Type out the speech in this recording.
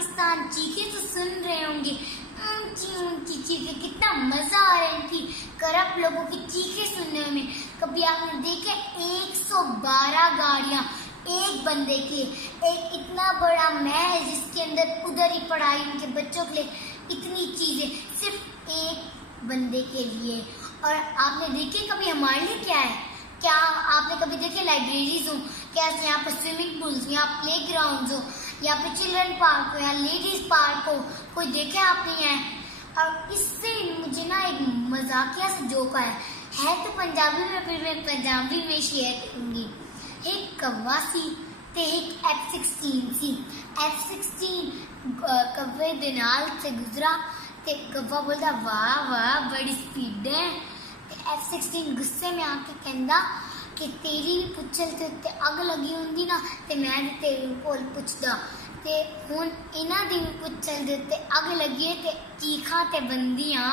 पाकिस्तान चीखे तो सुन रहे होंगे, ऊंची ऊंची चीखें, कितना मजा आ रहा है इनकी करप्ट लोगों की चीखें सुनने में। कभी आपने देखे 112 गाड़ियां एक बंदे के लिए, एक इतना बड़ा महल जिसके अंदर उधर ही पढ़ाई उनके बच्चों के लिए, इतनी चीजें सिर्फ एक बंदे के लिए। और आपने देखे कभी हमारे लिए क्या है? क्या आपने कभी देखे लाइब्रेरीज हो, क्या यहाँ पर स्विमिंग पूल्स, यहाँ प्ले ग्राउंड हो, यहाँ पे चिल्ड्रन पार्क हो, यहाँ लेडीज पार्क हो, कोई देखे आपने यहाँ? और इससे मुझे ना एक मजाकिया सा जोक आया है तो पंजाबी में, फिर मैं पंजाबी में शेयर करूंगी। एक कव्वा सी ते एक F-16 सी। F-16 कव्वे दे नाल से गुजरा ते कव्वा बोलता वाह वाह बड़ी स्पीड है। F-16 गुस्से में आके कहंदा कि तेरी भी पुच्छल ते उत्ते अग लगी होंदी ना ते मैं भी तेरे कोल पुछदा ते हुण इन्हां दी भी पुच्छल दे उत्ते अग लगी है ते चीखां ते बंदियां।